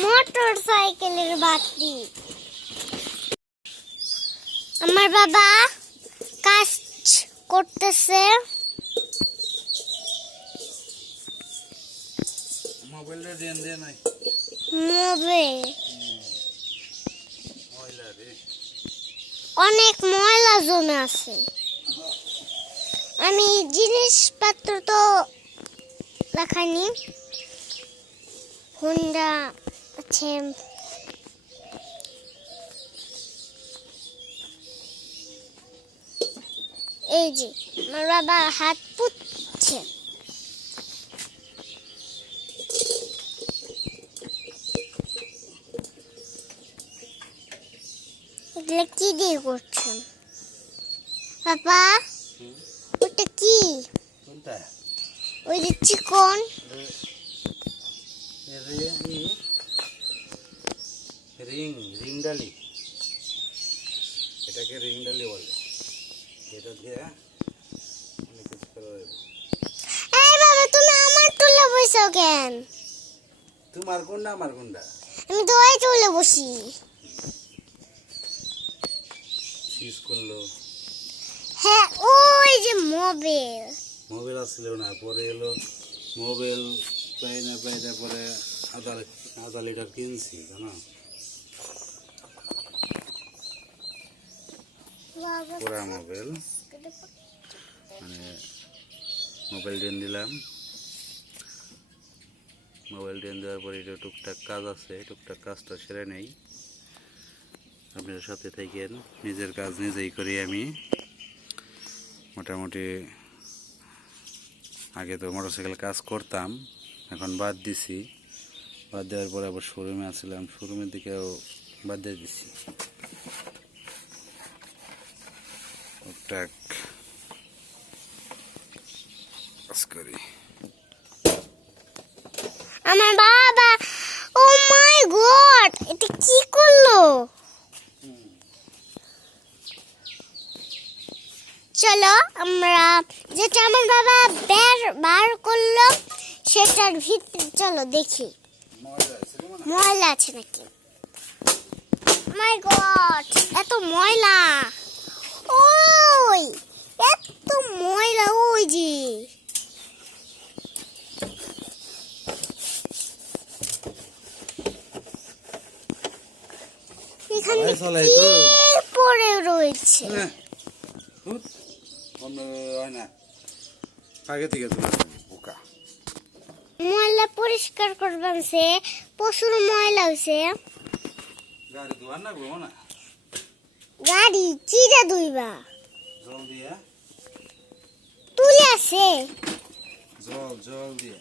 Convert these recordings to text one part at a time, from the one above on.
Motor সাইকেলের বাতি। আমার বাবা কাজ করতেছে। মোবাইলটা দেন দে নাই মোবাইল ময়লা রে। অনেক ময়লা জমে আছে। আমি জিনিসপত্র তো রাখাইনি হুন্ডা আছে এই যে আমার বাবা হাত পুচ্ছে এগুলো কি দিয়ে করছেন বাবা ওটা কি ওই যে চিকন রে রিং ডালি এটাকে রিং ডালি বলে। এটা দিয়ে অনেক কিছু করা যাবে এই বাবা তুমি আমার তুলে বসো কেন? তোমার কোনটা আমার কোনটা আমি তো ওই তুলে বসি। সিজ করল? হ্যাঁ ওই যে মোবাইল। মোবাইল আসছিল না পরে এলো। মোবাইল পাই না পাই না পরে আধা আধা লিটার কিনছি জানো? পুরা মোবাইল মানে মোবাইল ডেন দিলাম। মোবাইল ডেন দেওয়ার পরে এটা টুকটাক কাজ আছে, টুকটাক কাজটা সেরে নেই। আপনাদের সাথে থাকেন, নিজের কাজ নিজেই করি আমি। মোটামুটি আগে তো মোটরসাইকেল কাজ করতাম, এখন বাদ দিছি। বাদ দেওয়ার পরে আবার শোরুমে আসলাম শোরুমের দিকেও বাদ দিয়ে দিছি। টুকটাক কাজ করি। আমার বাবা, ও মাই গড, এটা কি করল? চলো আমরা যেটা আমার বাবা বের, বার করল, সেটার ভিতরে চলো দেখি। ময়লা আছে নাকি? মাই গড এত ময়লা। ময়লা ওই যে। এখানে কি পড়ে রয়েছে। হ্যাঁ। আগে থেকে বোকা। ময়লা পরিষ্কার করবাম সে। প্রচুর ময়লা হয়েছে। গাড়ি ধোয়ার না গাড়ি চিরা ধুইবা। জল দিয়ে। তুলে আছে। জল জল দিয়ে।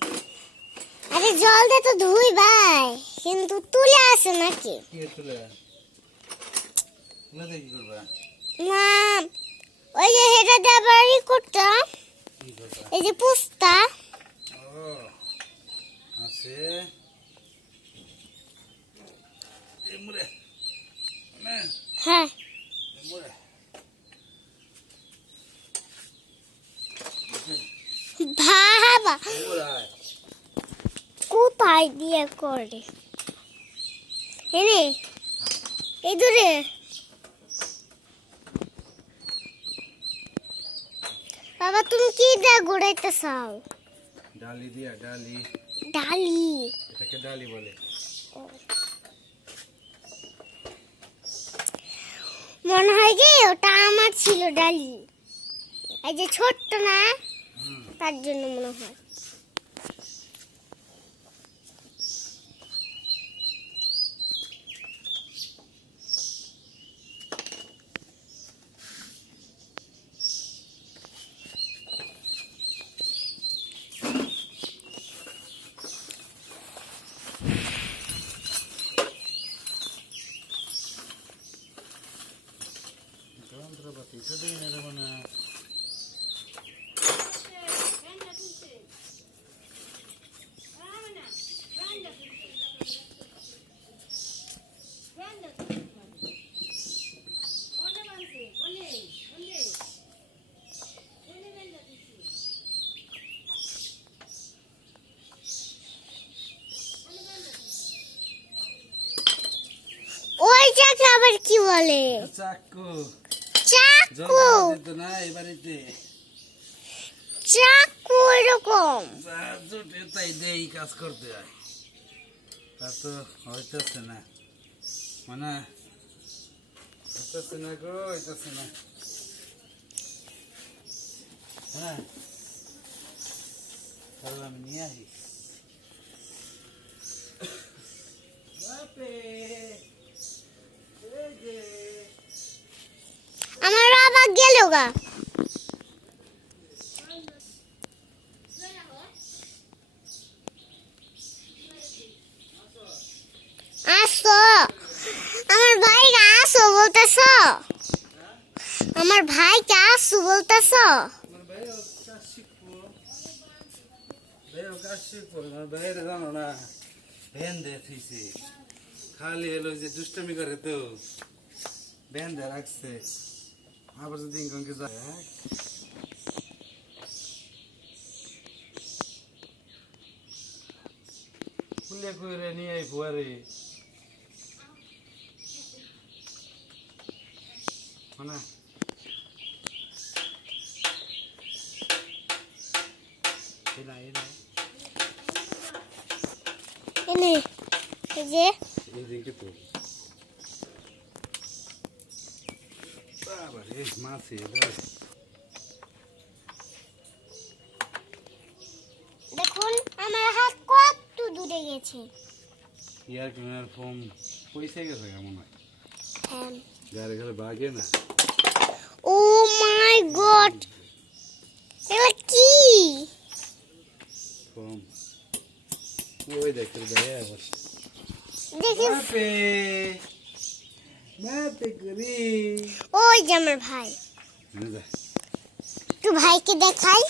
আরে জল দিয়ে তো ধুইবাই কিন্তু তুলে আছে নাকি? কি তুলে? করবা? না ওই যে হেটা ই করতাম। এই যে পুস্তা। ও আছে। এমরে। হ্যাঁ। এমরে। বাবা। কোথায় দিয়ে করে। এনে এই দূরে বাবা তুমি কি দিয়ে ঘুরাইতে চাও ডালি দিয়া ডালি। ডালি? এটাকে ডালি বলে। মনে হয় কি ওটা আমার ছিল ডালি। এই যে ছোট্ট না তার জন্য মনে হয়। বলে। চাকু। চাকু। না এই বাড়িতে? চাকু এরকম। তাই দেই কাজ করতে হয়। তা তো হইতেছে না। মানে হইতেছে না গো হইতেছে না। হ্যাঁ। তাহলে আমি নিয়ে আসি। বাপে আমার বাবা গেল গা। আসো। আমার ভাই আসো বলতেছ। আমার ভাই কে আসো বলতেছ। ভাই কাজ শিখব। ভাই জানো না ভেন দেখেছি খালি এলো যে দুষ্টামি করে তো। ভ্যান দিয়ে রাখছে। আবার যদি ইনকামকে যায় ফুলে কইরে নিয়ে আই ফুয়ারে। মানে? এনা এনা এনে এই তো। বাবা রে মাছ এটা দেখুন আমার হাত কত দূরে গেছে। ইয়ার কিনার ফোম পয়সা গেছে কেমন হয়? হ্যাঁ। গাড়ি ঘরে বাগে না। Oh my god! এগুলো কি? ফোম ওই দেখতে দেয় আবার বাপে বাপে করি ওই যে আমার ভাই একটু ভাইকে দেখাই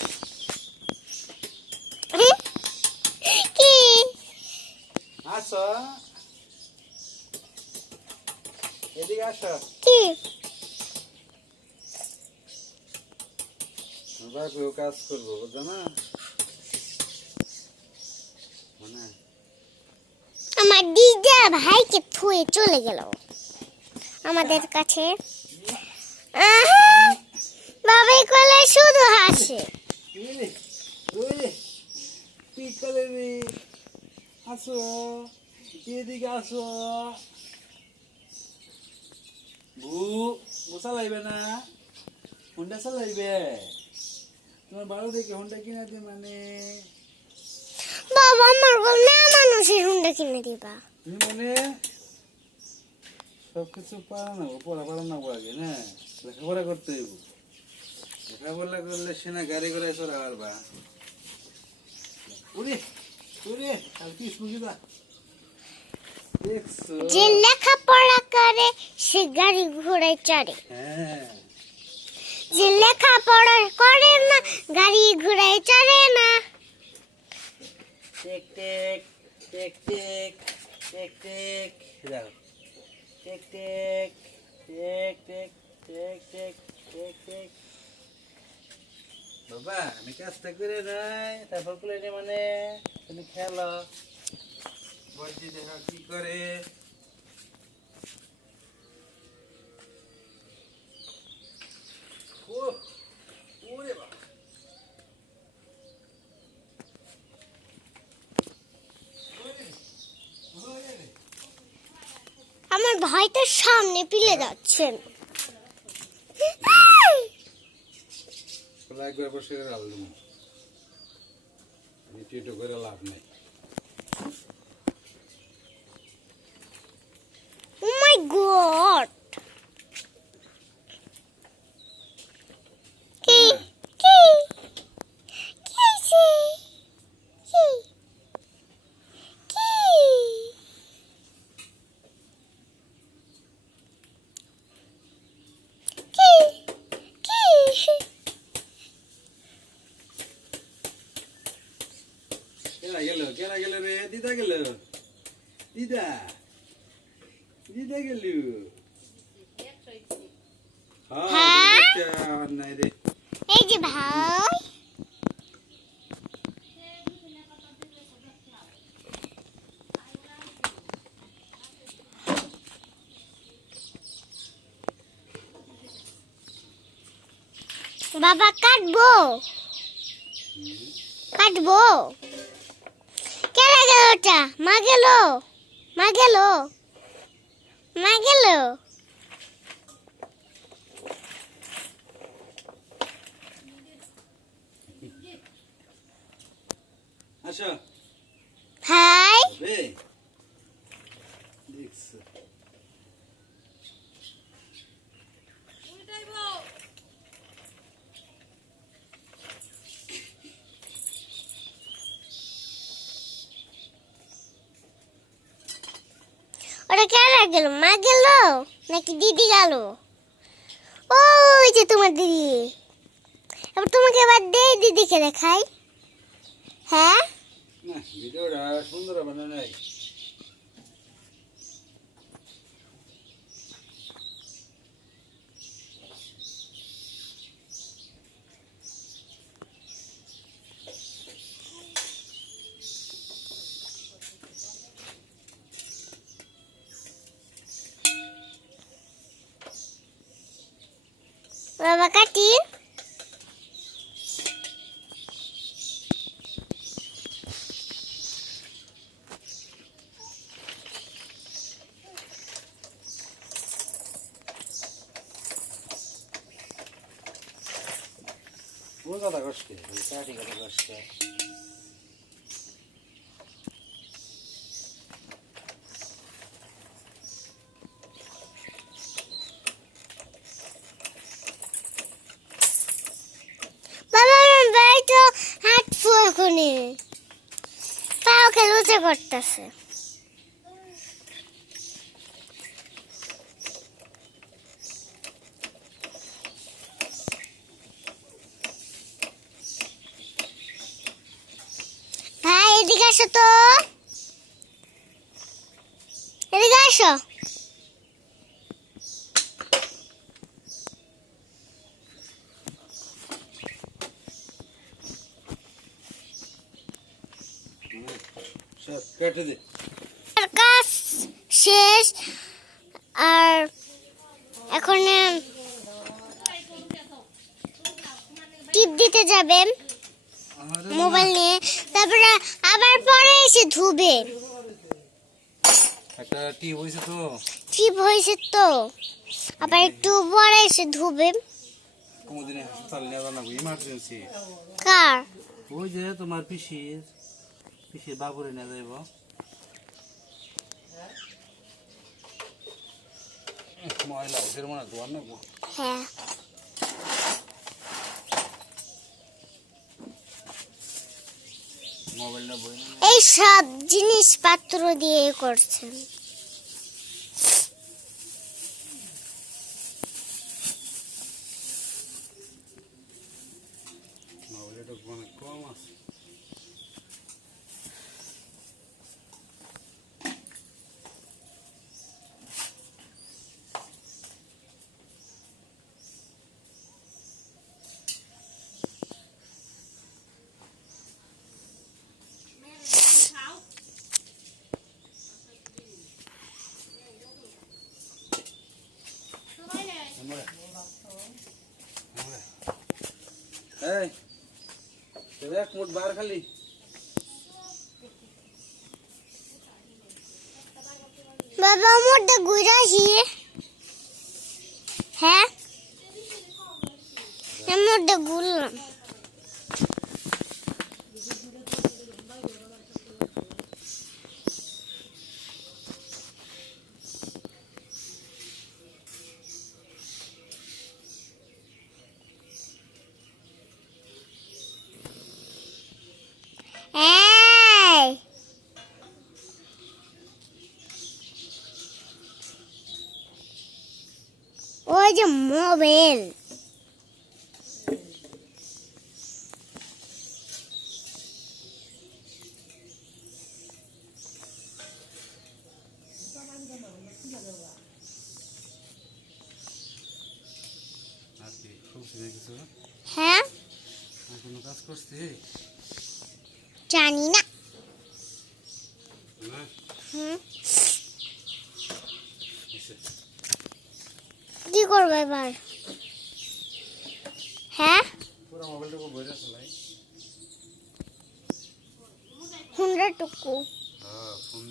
কি আসো এদিকে আসো কি কাজ করব বুঝছ না মানে আমার দিদা ভাইকে থুয়ে চলে গেল। আমাদের কাছে! বাবাই কলে শুধু হাসে। আসো এদিকে আসো বু বু চালাইবে না হুন্ডা থেকে হুন্ডা মানে বাবা, আমার বল না মানুষের হুন্ডা কিনে দিবা। তুমি মানে সব কিছু পারা না পড়া পারা না আগে না? লেখাপড়া করতে হইব। লেখাপড়া করলে সে না গাড়ি ঘোড়ায় চড়া পারবা উড়ে উড়ে আর কি সুবিধা যে লেখাপড়া করে সে গাড়ি ঘোড়ায় চড়ে। হ্যাঁ। যে লেখাপড়া করে না গাড়ি ঘোড়ায় চড়ে না। টেক টেক টেক টেক। টেক টেক দেখো টেক টেক টেক টেক টেক টেক টেক টেক। বাবা, আমি কাজটা করে নাই, তারপর প্লেনে মানে তুমি খেলো। বলছি, দেখো কি করে ও ওরে বাবা আমার ভাই তার সামনে পিলে যাচ্ছেন একবার বসে টিটো করে লাভ নেই। কেনা গেল রে দিদা গেল। দিদা দিদা গেল। হ্যাঁ, হ্যাঁ? বাবা কাটবো। কাটবো। কেন গেল ওটা মা গেল মা গেল মা গেল আসো ওটা কারা গেল? মা গেল? নাকি দিদি গেল? ওই যে তোমার দিদি। এবার তোমাকে এবার দে দিদিকে দেখাই। হ্যাঁ? ভিডিওটা সুন্দর হবে বাবা কাটি। কোন কথা কষ্ট কাটি কথা কষ্ট বাবা আমার ভাই তো হাঁটবো এখনই পাও করতেছে ভাই এদিকে আসো তো। এদিকে আসো সব কেটে দে। আর কাজ শেষ। আর এখন টিপ দিতে যাবেন মোবাইল নিয়ে। তারপরে আবার পরে এসে ধুবে। একটা টিপ হয়েছে তো। টিপ হয়েছে তো। আবার একটু পরে এসে ধুবে। কোনদিন হাসপাতাল নিয়ে জানাব ইমার্জেন্সি কার? ওই যে তোমার পিসির। পিসির বাবুরে নিয়ে যাইব। ময়লা ওদের মনে দোয়ার নেব। হ্যাঁ। মোবাইলটা বই না এই সব জিনিসপত্র দিয়ে করছেন মোবাইলটা অনেক কম আছে আমরা আমরা এই তোর এক মুঠ বার খালি বাবা মোটা ঘুরাছি হ্যাঁ মোটা ঘুরলাম এই ওই যে মোবাইল আর কি সবজি দেখেছ হ্যাঁ আর কোনো কাজ করছি জানি না কি করব এবার? হ্যাঁ? হুন্ড্রা টুকু। হ্যাঁ ফোন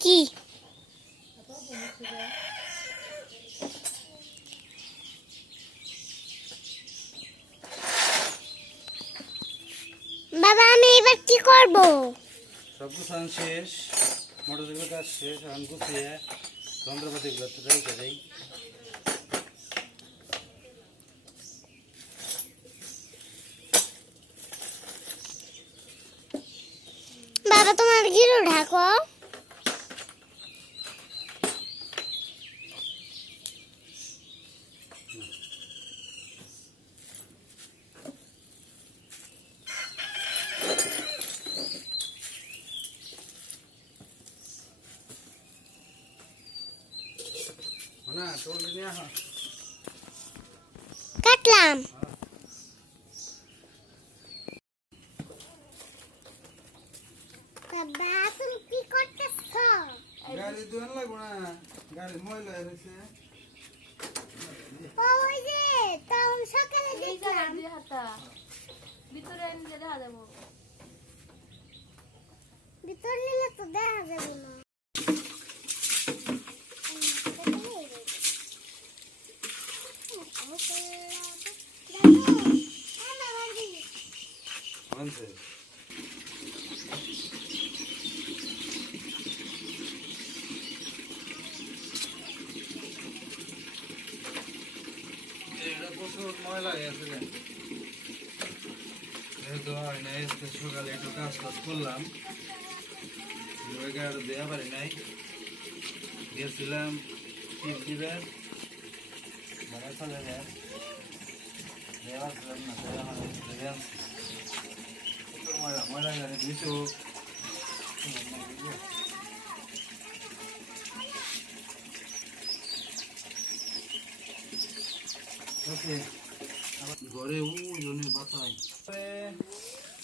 কি? বাবা, আমি এবার কি করব? সব গুছান শেষ মোটরসাইকেল কাজ শেষ, এখন গুছিয়ে যন্ত্রপাতিগুলো তো রেখে বাবা তোমার গিরু ঢাকো না তোর নিয়ে আসা কাটলাম বাবা তুমি কি করতেছো গাড়ি দোকান লাগবো না গাড়ি ময়লা হয়েছে ওই যে তখন সকালে দেখলাম ভিতরে দেখা যাব ভিতর নিলে তো দেখা যাবে না আনছে এটা প্রচুর ময়লা গেছে। যেহেতু হয় না, আজকে সকালে একটু কাজ টাজ করলাম। গাড়ি দেওয়া পারি নাই। গেছিলাম টিপ মানে চলে ময়লা ময়লা গাড়ি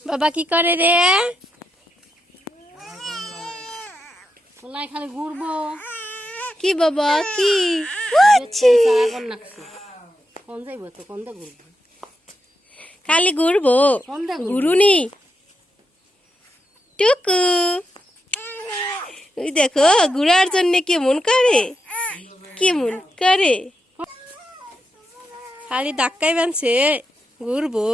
বাবা কি করে রে? ওলাই খালি ঘুরবো। কি বাবা? কি? কোন যাইব তো কোন দা ঘুরবো? খালি ঘুরবো। কোন দা ঘুরুনি। টুকু। ওই দেখো ঘুরার জন্য কেমন করে? কেমন করে? খালি ধাক্কাই বানছে। ঘুরবো।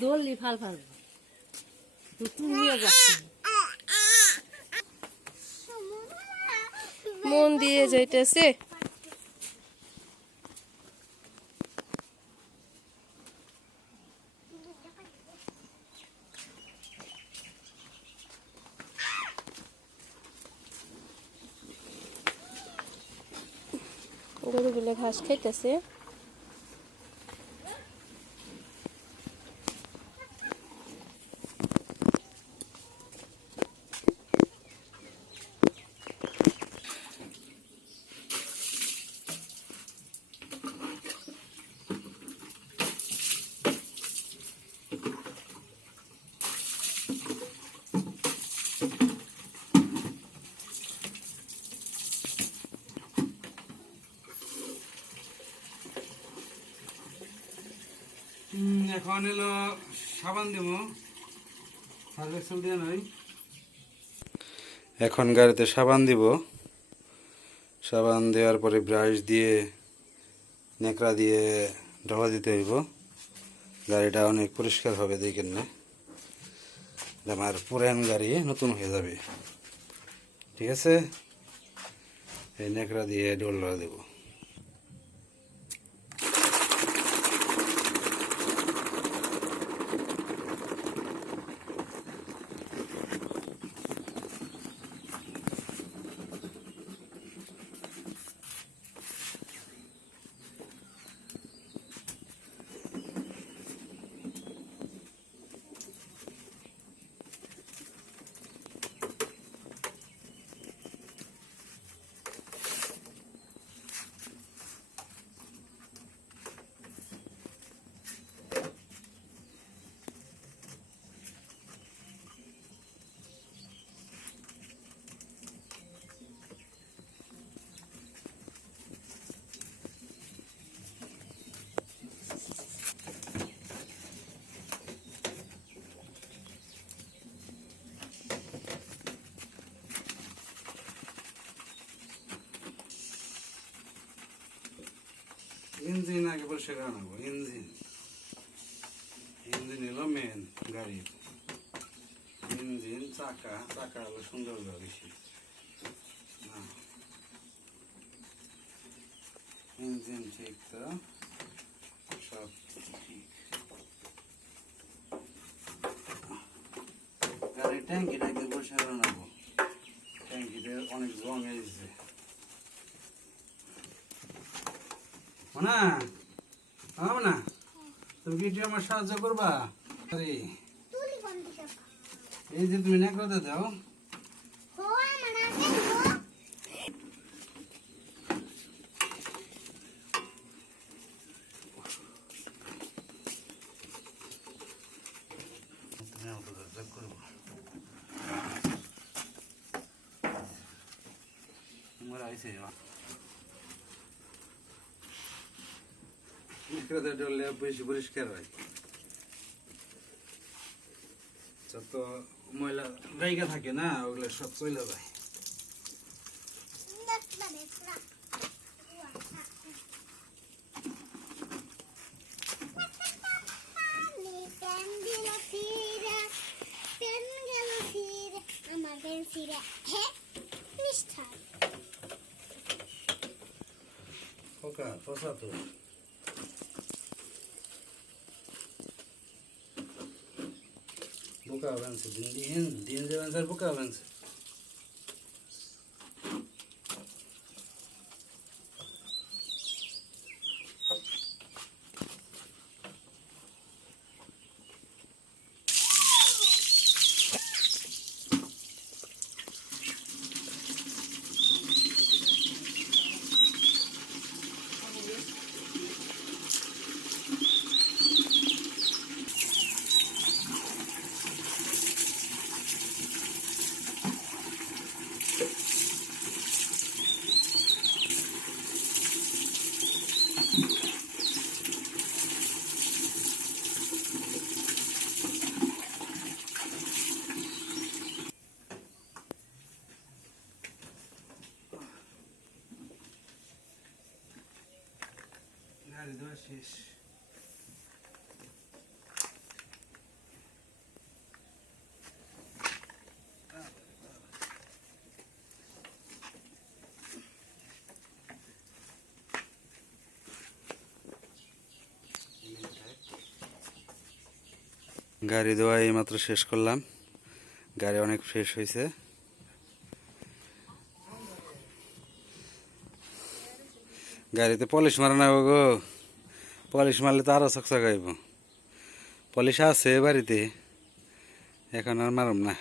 দৌড়লি ফাল ফাল। মন দিয়ে যাইতেছে। গরুগুলো ঘাস খাইতেছে এখন এলো সাবান এখন গাড়িতে সাবান দিব। সাবান দেওয়ার পরে ব্রাশ দিয়ে নেকড়া দিয়ে ঢালা দিতে হইব। গাড়িটা অনেক পরিষ্কার হবে, দেখেন না। আমার পুরান গাড়ি, নতুন হয়ে যাবে। ঠিক আছে? এই নেকড়া দিয়ে ডোলা দেবো ইঞ্জিন আগে পরিষ্কার আনাবো ইঞ্জিন ইঞ্জিন হলো মেন গাড়ির ইঞ্জিন চাকা চাকা হলো সুন্দর বেশি না। ইঞ্জিন ঠিক তো সব ঠিক গাড়ির ট্যাঙ্কিটা আগে পরিষ্কার আনাবো ট্যাঙ্কিতে অনেক জং এসেছে না? হ্যাঁ না? তুমি কি আমার সাহায্য করবা? আরে। এই যে তুমি দাও। নেকড়াতে ডললে বেশি পরিষ্কার হয়। যত ময়লা জায়গা থাকে না ওগুলো সব চলে যায়। বোকা বানছে দিন দিন দিন যে বানছে বোকা শেষ। গাড়ি দেওয়া এইমাত্র শেষ করলাম। গাড়ি অনেক ফ্রেশ হয়েছে। গাড়িতে পলিশ মারা না গো। পলিশ মারলে তো আরও চকচকাইব পলিশ আছে বাড়িতে এখন আর মারম না।